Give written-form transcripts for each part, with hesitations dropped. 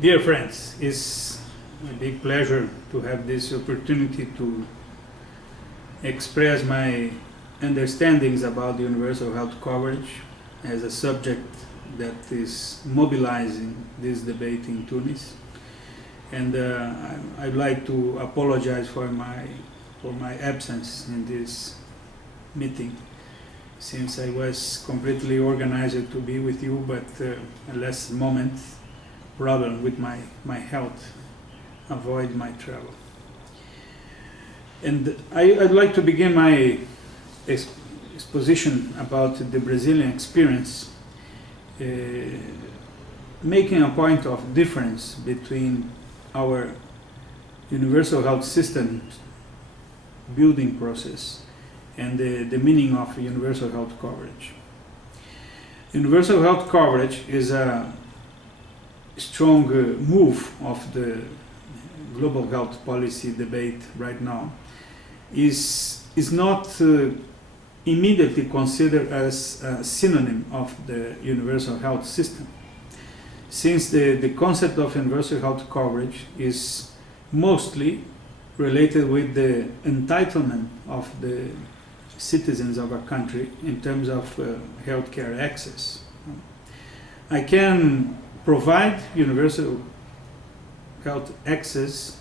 Dear friends, it's a big pleasure to have this opportunity to express my understandings about the universal health coverage as a subject that is mobilizing this debate in Tunis. And I'd like to apologize for my absence in this meeting, since I was completely organized to be with you, but a last moment problem with my health avoid my travel. And I'd like to begin my exposition about the Brazilian experience, making a point of difference between our universal health system building process and the meaning of universal health coverage. Universal health coverage is a strong move of the global health policy debate right now. Is not immediately considered as a synonym of the universal health system, since the concept of universal health coverage is mostly related with the entitlement of the citizens of a country in terms of healthcare access. I can provide universal health access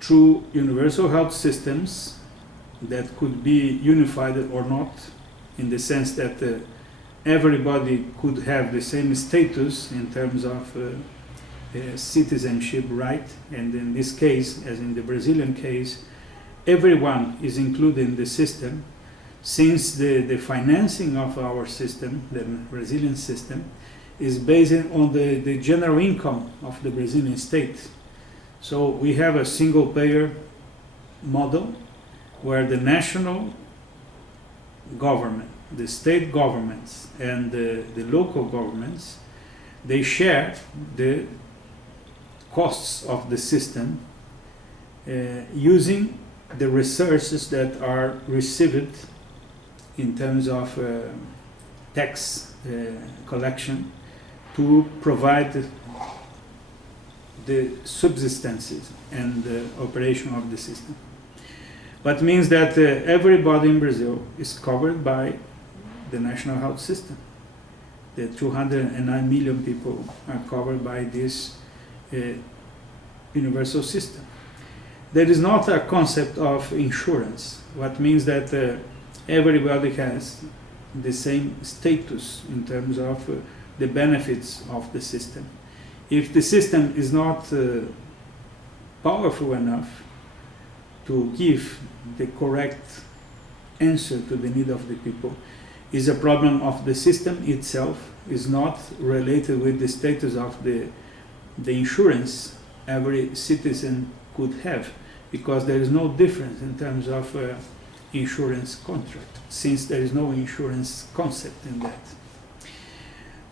through universal health systems that could be unified or not, in the sense that everybody could have the same status in terms of citizenship right, and in this case, as in the Brazilian case, everyone is included in the system, since the financing of our system, the Brazilian system, is based on the general income of the Brazilian state. So we have a single payer model where the national government, the state governments, and the local governments, they share the costs of the system using the resources that are received in terms of tax collection to provide the subsistences and the operation of the system. But means that everybody in Brazil is covered by the national health system. The 209 million people are covered by this universal system. There is not a concept of insurance, what means that everybody has the same status in terms of the benefits of the system. If the system is not powerful enough to give the correct answer to the need of the people, is a problem of the system itself, is not related with the status of the insurance every citizen could have, because there is no difference in terms of insurance contract, since there is no insurance concept in that.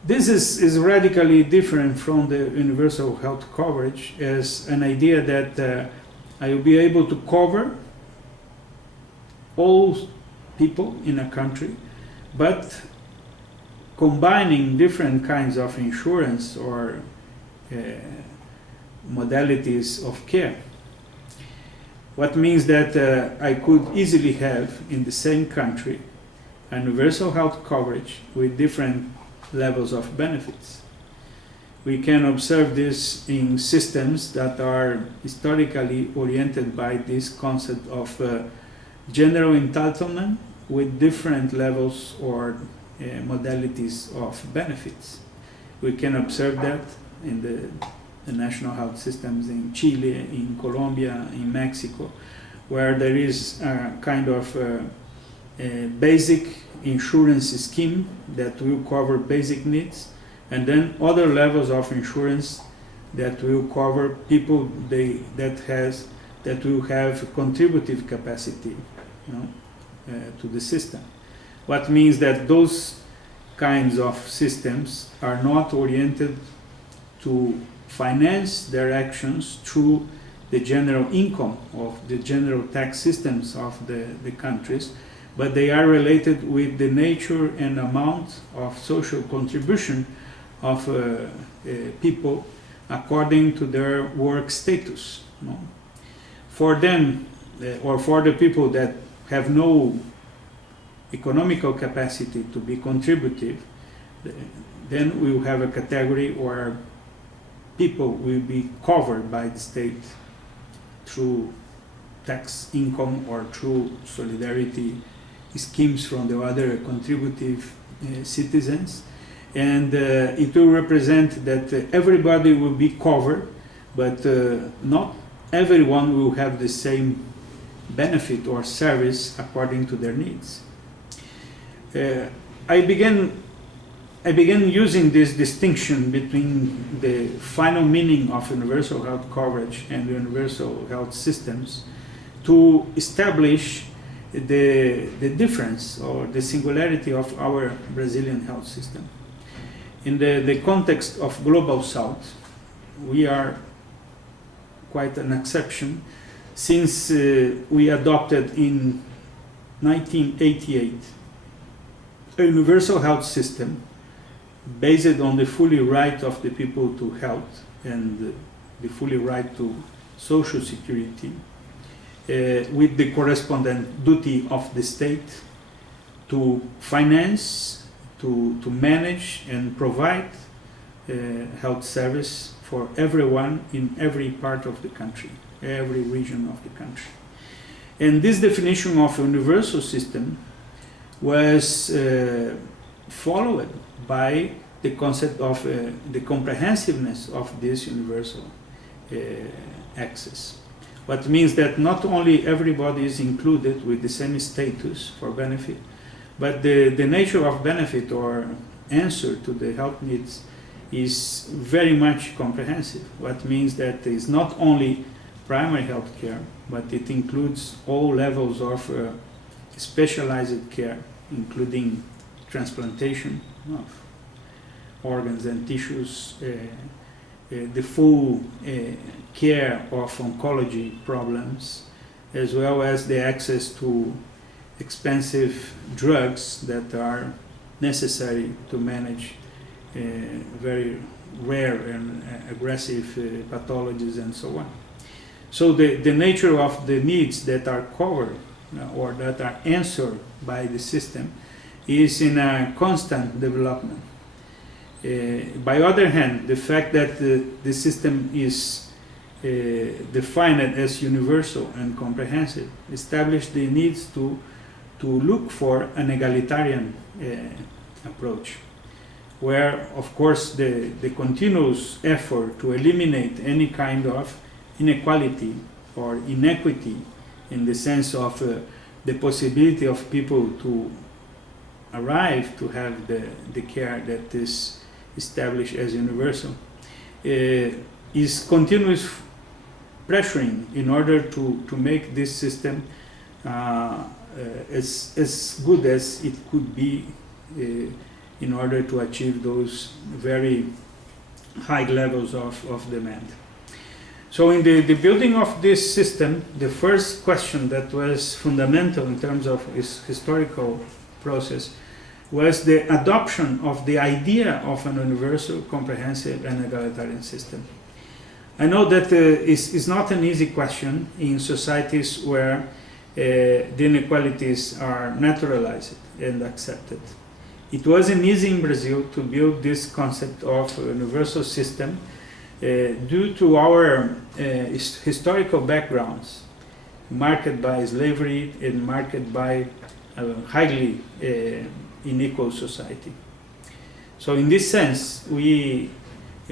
This is radically different from the universal health coverage as an idea that I will be able to cover all people in a country, but combining different kinds of insurance or modalities of care. What means that I could easily have in the same country a universal health coverage with different levels of benefits. We can observe this in systems that are historically oriented by this concept of general entitlement with different levels or modalities of benefits. We can observe that in the national health systems in Chile, in Colombia, in Mexico, where there is a kind of basic insurance scheme that will cover basic needs, and then other levels of insurance that will cover people that will have contributive capacity, to the system. What means that those kinds of systems are not oriented to finance their actions through the general income of the general tax systems of the countries, but they are related with the nature and amount of social contribution of people according to their work status. No? For them, or for the people that have no economical capacity to be contributive, then we will have a category where people will be covered by the state through tax income or through solidarity schemes from the other contributive citizens. And it will represent that everybody will be covered, but not everyone will have the same benefit or service according to their needs. I began using this distinction between the final meaning of universal health coverage and universal health systems to establish the difference or the singularity of our Brazilian health system. In the context of Global South, we are quite an exception, since we adopted in 1988 a universal health system based on the fully right of the people to health and the fully right to social security, with the correspondent duty of the state to finance, to manage and provide health service for everyone in every part of the country, every region of the country. And this definition of a universal system was followed by the concept of the comprehensiveness of this universal access. What means that not only everybody is included with the same status for benefit, but the nature of benefit or answer to the health needs is very much comprehensive. What means that it's not only primary health care, but it includes all levels of specialized care, including transplantation of organs and tissues, the full care of oncology problems, as well as the access to expensive drugs that are necessary to manage very rare and aggressive pathologies and so on. So the nature of the needs that are covered or that are answered by the system is in a constant development. By other hand, the fact that the system is defined as universal and comprehensive establishes the needs to look for an egalitarian approach, where, of course, the continuous effort to eliminate any kind of inequality or inequity in the sense of the possibility of people to arrive to have the care that is established as universal is continuous pressuring in order to make this system as good as it could be in order to achieve those very high levels of demand. So in the building of this system, the first question that was fundamental in terms of its historical process was the adoption of the idea of an universal, comprehensive, and egalitarian system. I know that it's not an easy question in societies where the inequalities are naturalized and accepted. It wasn't easy in Brazil to build this concept of a universal system due to our historical backgrounds, marked by slavery and marked by a highly unequal society. So in this sense, we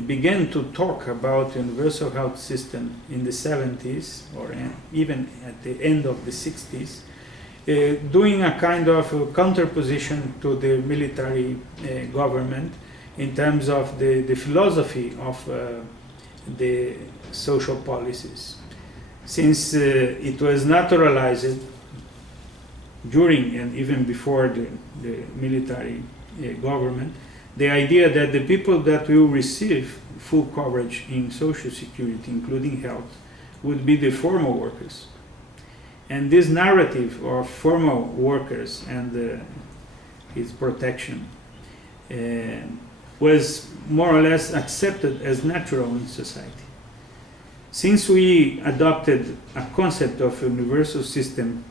began to talk about universal health system in the 70s or even at the end of the 60s, doing a kind of a counterposition to the military government in terms of the philosophy of the social policies. Since it was naturalized during and even before the military government, the idea that the people that will receive full coverage in social security, including health, would be the formal workers. And this narrative of formal workers and its protection was more or less accepted as natural in society. Since we adopted a concept of a universal system,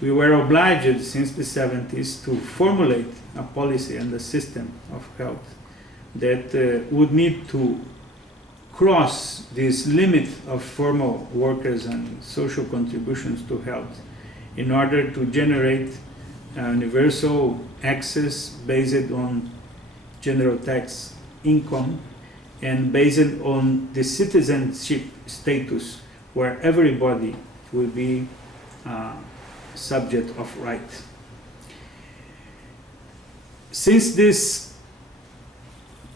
we were obliged since the 70s to formulate a policy and a system of health that would need to cross this limit of formal workers and social contributions to health in order to generate universal access based on general tax income and based on the citizenship status where everybody will be subject of right. Since this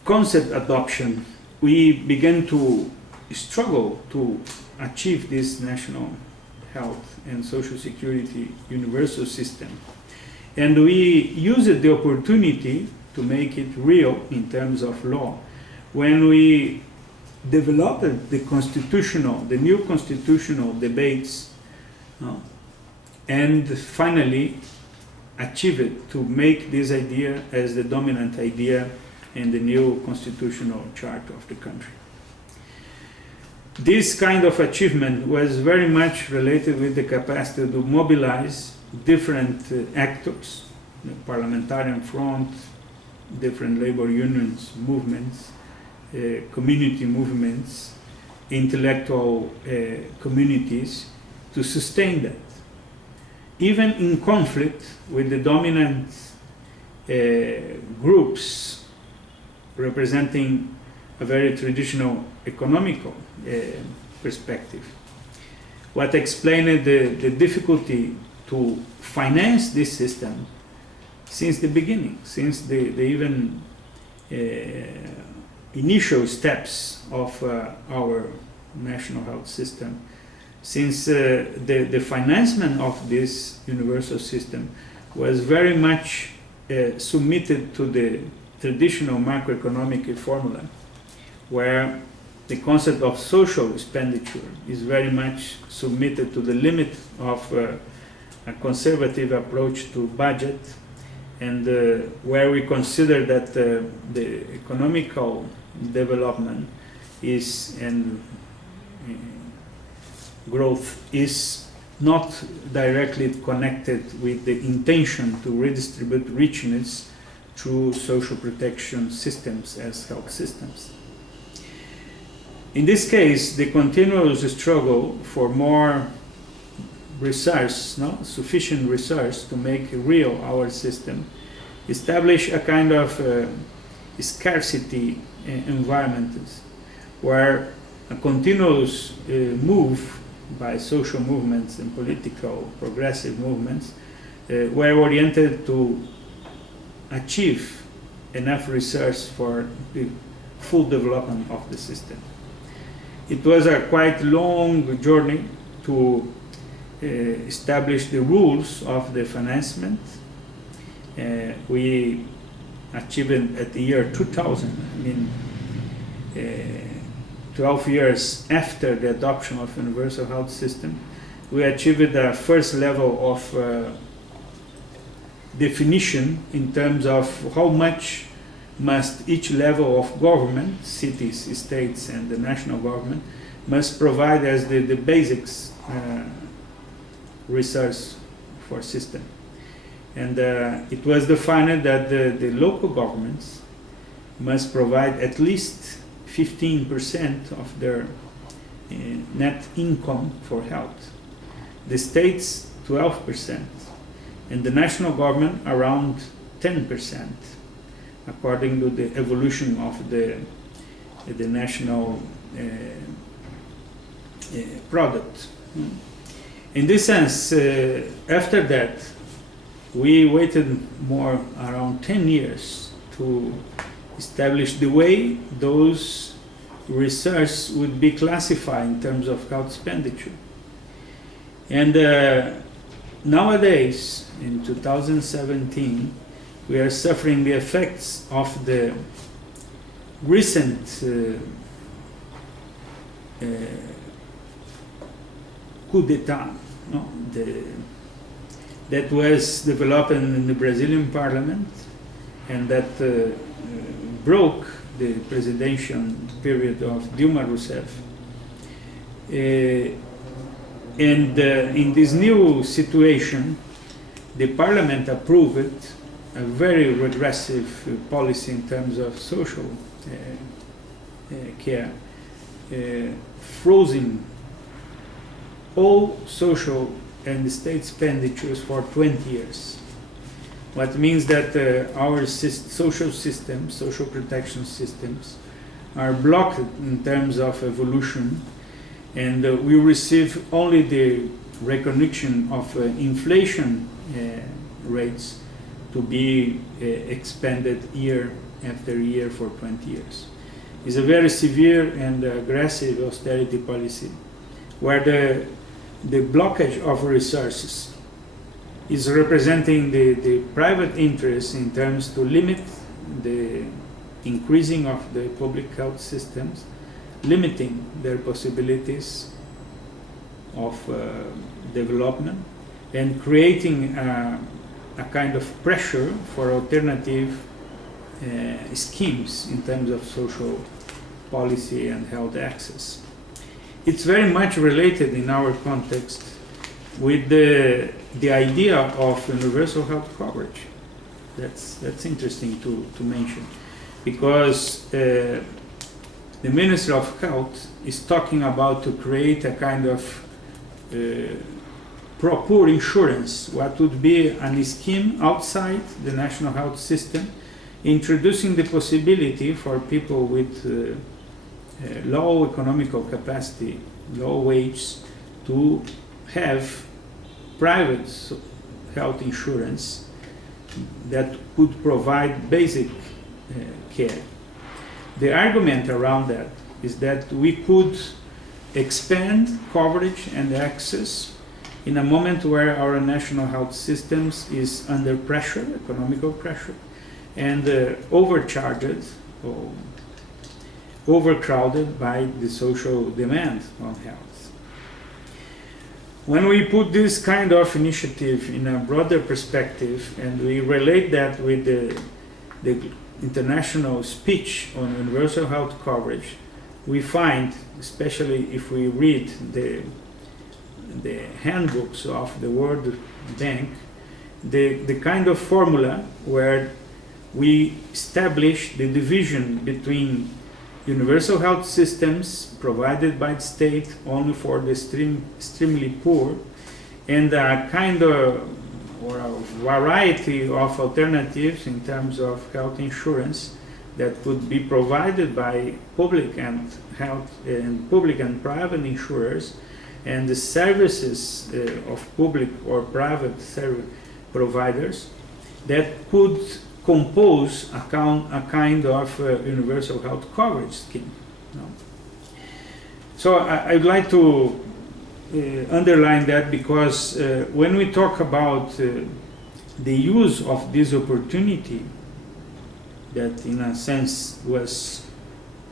concept adoption, we began to struggle to achieve this national health and social security universal system. And we used the opportunity to make it real in terms of law when we developed the new constitutional debates, and finally achieved to make this idea as the dominant idea in the new constitutional charter of the country. This kind of achievement was very much related with the capacity to mobilize different actors, the parliamentarian front, different labor unions, movements, community movements, intellectual communities to sustain that. Even in conflict with the dominant groups representing a very traditional economical perspective. What explained the difficulty to finance this system since the beginning, since the even initial steps of our national health system, since the financement of this universal system was very much submitted to the traditional macroeconomic formula, where the concept of social expenditure is very much submitted to the limit of a conservative approach to budget, and where we consider that the economical development is and growth is not directly connected with the intention to redistribute richness through social protection systems as health systems. In this case, the continuous struggle for more research, sufficient research to make real our system, establish a kind of scarcity environment where a continuous move by social movements and political progressive movements were oriented to achieve enough research for the full development of the system. It was a quite long journey to establish the rules of the financement. We achieved it at the year 2000. 12 years after the adoption of universal health system, we achieved the first level of definition in terms of how much must each level of government, cities, states, and the national government, must provide as the basics resource for system. And it was defined that the local governments must provide at least 15% of their net income for health. The states 12%, and the national government around 10%, according to the evolution of the national product. In this sense, after that, we waited more around 10 years to establish the way those research would be classified in terms of health expenditure. And nowadays, in 2017, we are suffering the effects of the recent coup d'etat, that was developed in the Brazilian parliament, and that broke the presidential period of Dilma Rousseff. In this new situation, the parliament approved a very regressive policy in terms of social care, frozen all social and state expenditures for 20 years. What means that our social systems, social protection systems, are blocked in terms of evolution, and we receive only the recognition of inflation rates to be expanded year after year for 20 years. It's a very severe and aggressive austerity policy where the blockage of resources is representing the private interest in terms to limit the increasing of the public health systems, limiting their possibilities of development, and creating a kind of pressure for alternative schemes in terms of social policy and health access. It's very much related in our context with the idea of universal health coverage. That's interesting to mention, because the Minister of Health is talking about to create a kind of procure insurance, what would be a scheme outside the national health system, introducing the possibility for people with low economical capacity, low wages, to have private health insurance that could provide basic care. The argument around that is that we could expand coverage and access in a moment where our national health systems is under pressure, economical pressure, and overcharged or overcrowded by the social demand on health. When we put this kind of initiative in a broader perspective and we relate that with the international speech on universal health coverage, we find, especially if we read the handbooks of the World Bank, the kind of formula where we establish the division between universal health systems provided by the state only for the extremely poor, and a kind of or a variety of alternatives in terms of health insurance that could be provided by public and private insurers, and the services of public or private service providers that could compose a kind of universal health coverage scheme. So I'd like to underline that, because when we talk about the use of this opportunity that in a sense was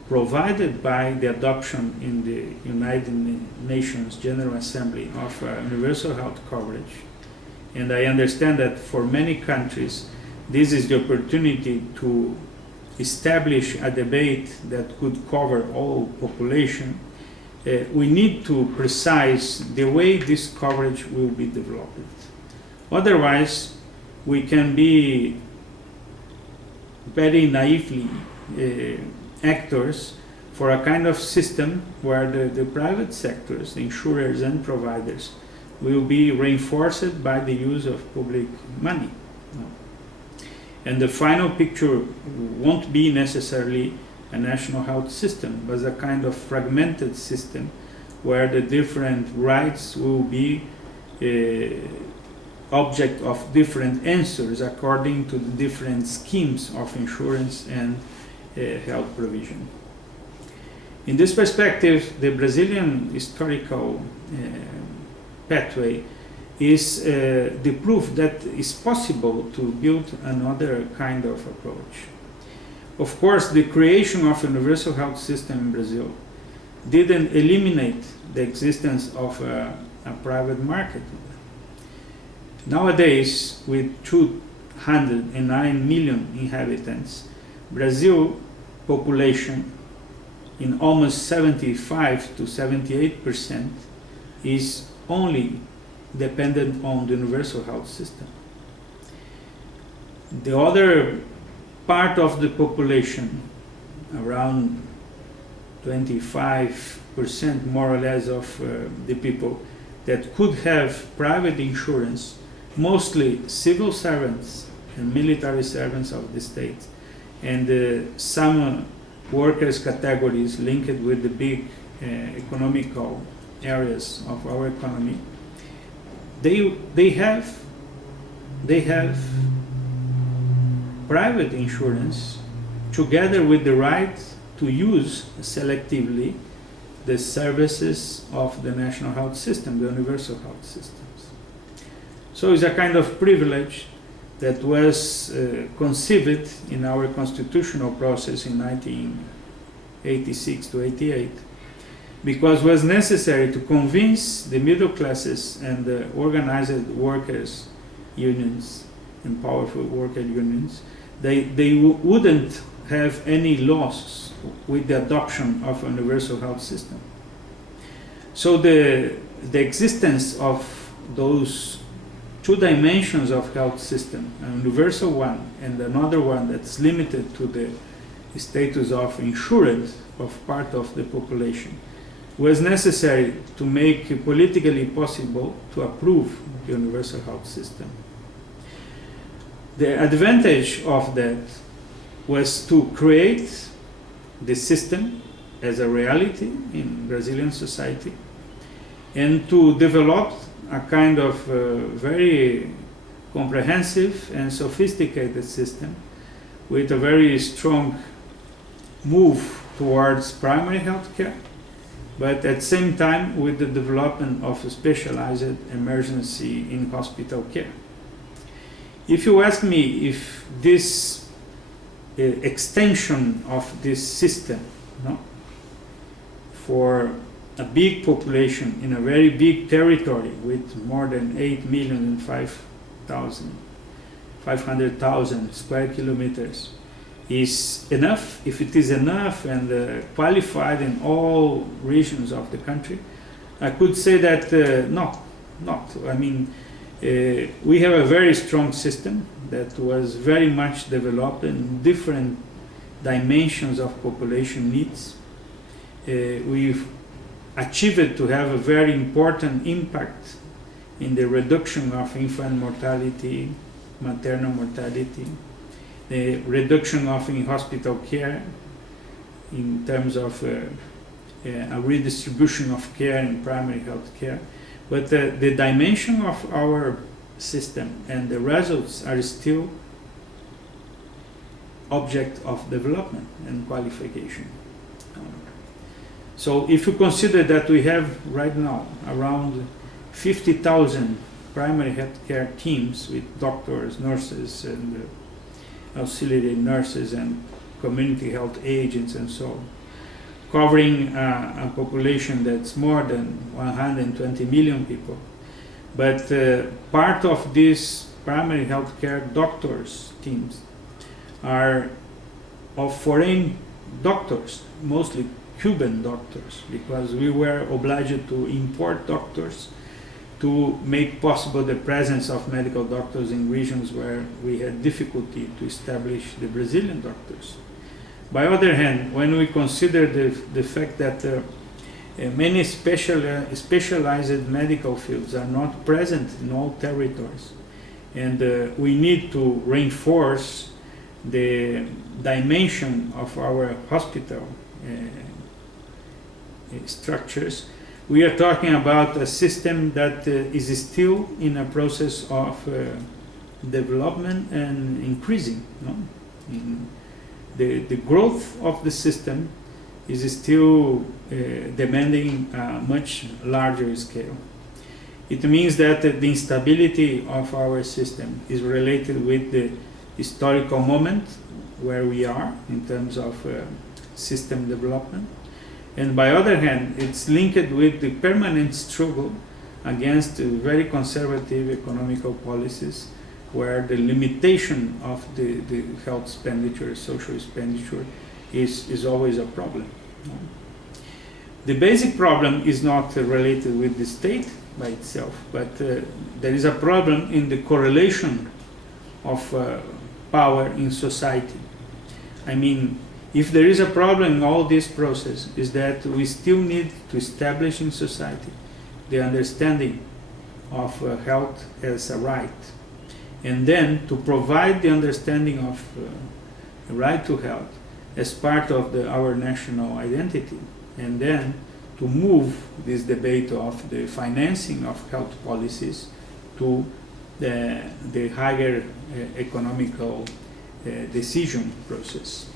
provided by the adoption in the United Nations General Assembly of universal health coverage, and I understand that for many countries this is the opportunity to establish a debate that could cover all population, we need to precise the way this coverage will be developed. Otherwise, we can be very naively actors for a kind of system where the private sectors, the insurers and providers, will be reinforced by the use of public money. And the final picture won't be necessarily a national health system, but a kind of fragmented system where the different rights will be object of different answers according to the different schemes of insurance and health provision. In this perspective, the Brazilian historical pathway is the proof that it's possible to build another kind of approach. Of course, the creation of a universal health system in Brazil didn't eliminate the existence of a private market. Nowadays, with 209 million inhabitants, Brazil population in almost 75 to 78% is only dependent on the universal health system. The other part of the population, around 25% more or less of the people that could have private insurance, mostly civil servants and military servants of the state, and some workers categories linked with the big economical areas of our economy, they have private insurance together with the right to use selectively the services of the national health system, the universal health systems. So it's a kind of privilege that was conceived in our constitutional process in 1986 to 88, because it was necessary to convince the middle classes and the organized workers unions and powerful worker unions they wouldn't have any loss with the adoption of a universal health system. So the existence of those two dimensions of health system, a universal one and another one that's limited to the status of insured of part of the population, was necessary to make it politically possible to approve the universal health system. The advantage of that was to create the system as a reality in Brazilian society and to develop a kind of very comprehensive and sophisticated system with a very strong move towards primary health care, but at the same time with the development of specialized emergency in hospital care. If you ask me if this extension of this system, no, for a big population in a very big territory with more than 8,500,000 square kilometers is enough, if it is enough and qualified in all regions of the country, I could say that no, not. I mean, we have a very strong system that was very much developed in different dimensions of population needs. We've achieved to have a very important impact in the reduction of infant mortality, maternal mortality, the reduction of in-hospital care in terms of a redistribution of care in primary health care. But the dimension of our system and the results are still object of development and qualification. So if you consider that we have right now around 50,000 primary health care teams with doctors, nurses, and auxiliary nurses and community health agents and so on, covering a population that's more than 120 million people. But part of these primary health care doctors teams are of foreign doctors, mostly Cuban doctors, because we were obliged to import doctors to make possible the presence of medical doctors in regions where we had difficulty to establish the Brazilian doctors. By other hand, when we consider the fact that many specialized medical fields are not present in all territories, and we need to reinforce the dimension of our hospital structures, we are talking about a system that is still in a process of development and increasing. No? The growth of the system is still demanding a much larger scale. It means that the instability of our system is related with the historical moment where we are in terms of system development. And by other hand, it's linked with the permanent struggle against very conservative economical policies where the limitation of the health expenditure, social expenditure, is always a problem. The basic problem is not related with the state by itself, but there is a problem in the correlation of power in society. I mean, if there is a problem in all this process, is that we still need to establish in society the understanding of health as a right, and then to provide the understanding of the right to health as part of our national identity, and then to move this debate of the financing of health policies to the higher economical decision process.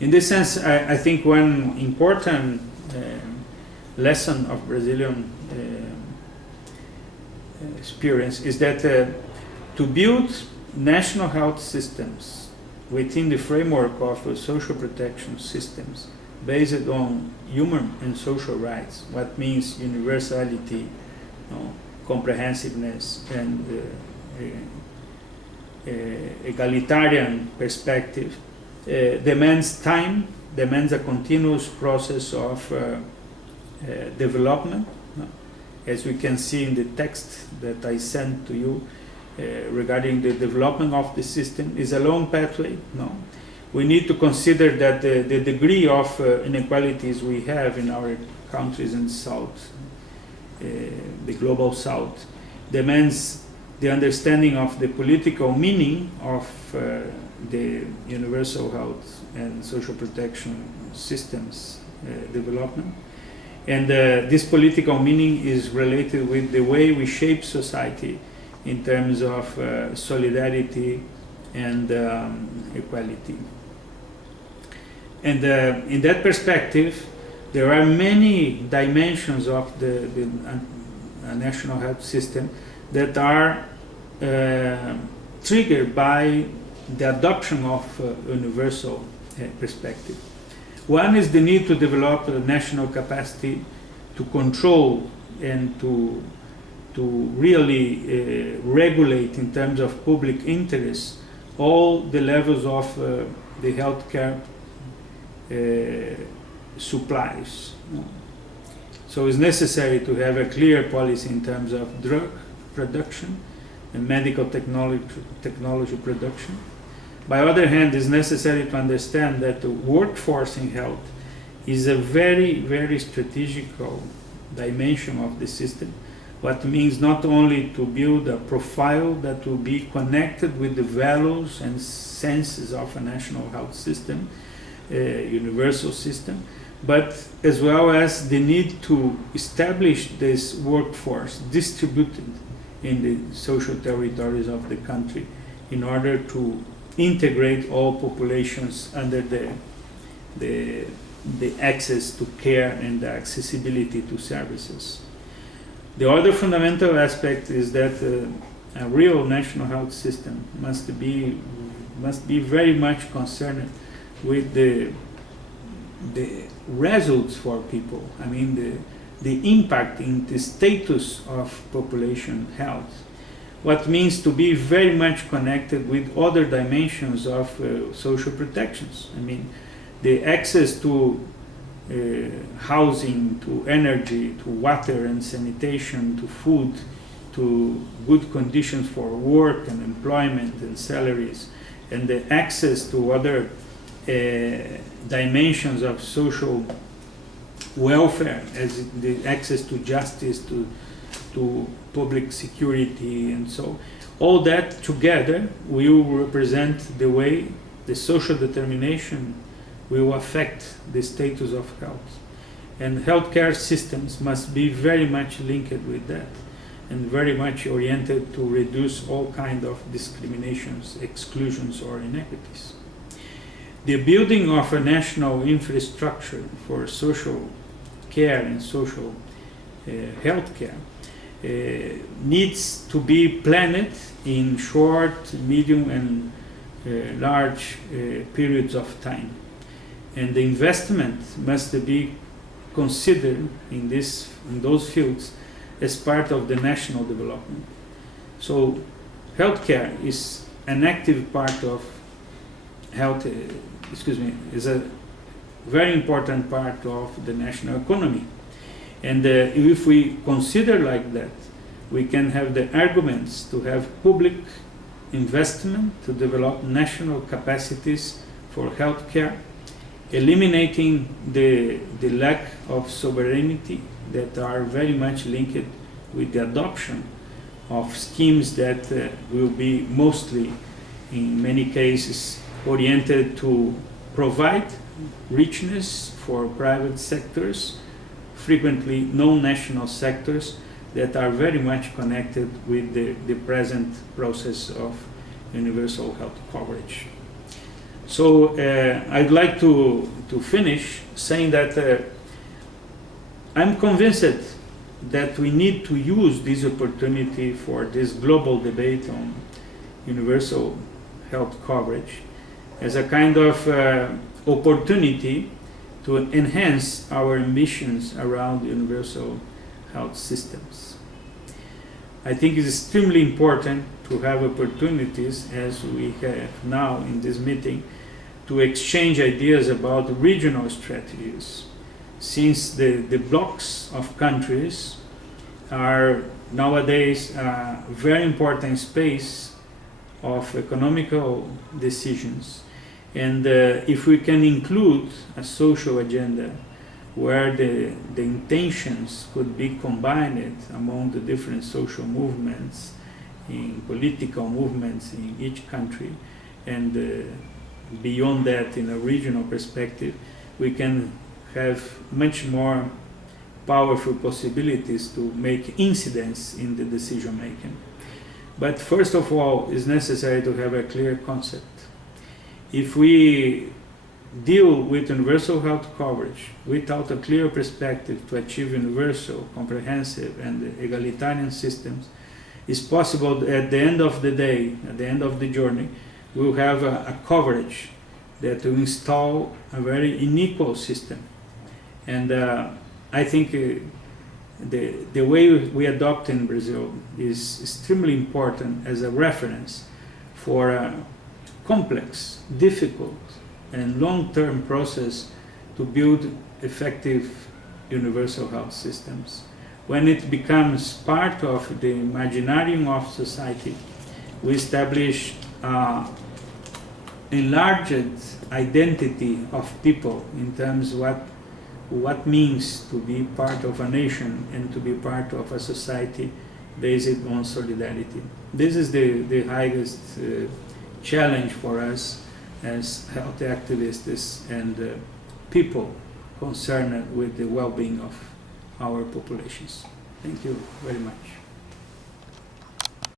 In this sense, I think one important lesson of Brazilian experience is that to build national health systems within the framework of social protection systems based on human and social rights, what means universality, comprehensiveness, and egalitarian perspective, demands time, demands a continuous process of development. As we can see in the text that I sent to you regarding the development of the system, is a long pathway. We need to consider that the degree of inequalities we have in our countries in South, the global South, demands the understanding of the political meaning of the universal health and social protection systems development. And this political meaning is related with the way we shape society in terms of solidarity and equality. And in that perspective, there are many dimensions of the national health system that are triggered by the adoption of universal perspective. One is the need to develop a national capacity to control and to really regulate in terms of public interest all the levels of the healthcare supplies. So it's necessary to have a clear policy in terms of drug production and medical technology production. By the other hand, it's necessary to understand that the workforce in health is a very, very strategical dimension of the system, what means not only to build a profile that will be connected with the values and senses of a national health system, universal system, but as well as the need to establish this workforce distributed in the social territories of the country in order to integrate all populations under the access to care and the accessibility to services. The other fundamental aspect is that a real national health system must be very much concerned with the results for people. I mean the impact in the status of population health. What means to be very much connected with other dimensions of social protections. I mean, the access to housing, to energy, to water and sanitation, to food, to good conditions for work and employment and salaries, and the access to other dimensions of social welfare, as the access to justice, to public security, and so all that together will represent the way the social determination will affect the status of health. And healthcare systems must be very much linked with that and very much oriented to reduce all kinds of discriminations, exclusions, or inequities. The building of a national infrastructure for social care and social health care needs to be planned in short, medium, and large periods of time. And the investment must be considered in those fields as part of the national development. So healthcare is an active part of health, is a very important part of the national economy. And if we consider like that, we can have the arguments to have public investment to develop national capacities for healthcare, eliminating the lack of sovereignty that are very much linked with the adoption of schemes that will be mostly, in many cases, oriented to provide richness for private sectors, frequently non-national sectors, that are very much connected with the present process of universal health coverage. So I'd like to finish saying that I'm convinced that we need to use this opportunity for this global debate on universal health coverage as a kind of opportunity to enhance our ambitions around universal health systems. I think it's extremely important to have opportunities, as we have now in this meeting, to exchange ideas about regional strategies, since the blocks of countries are nowadays a very important space of economical decisions. And if we can include a social agenda where the intentions could be combined among the different social movements, in political movements in each country, and beyond that in a regional perspective, we can have much more powerful possibilities to make incidence in the decision making. But first of all, it's necessary to have a clear concept. If we deal with universal health coverage without a clear perspective to achieve universal, comprehensive, and egalitarian systems, it's possible that at the end of the day, at the end of the journey, we'll have a coverage that will install a very unequal system. And I think the way we adopt in Brazil is extremely important as a reference for a complex, difficult, and long-term process to build effective universal health systems. When it becomes part of the imaginarium of society, we establish enlarged identity of people in terms of what means to be part of a nation and to be part of a society based on solidarity. This is the highest challenge for us as health activists and people concerned with the well-being of our populations. Thank you very much.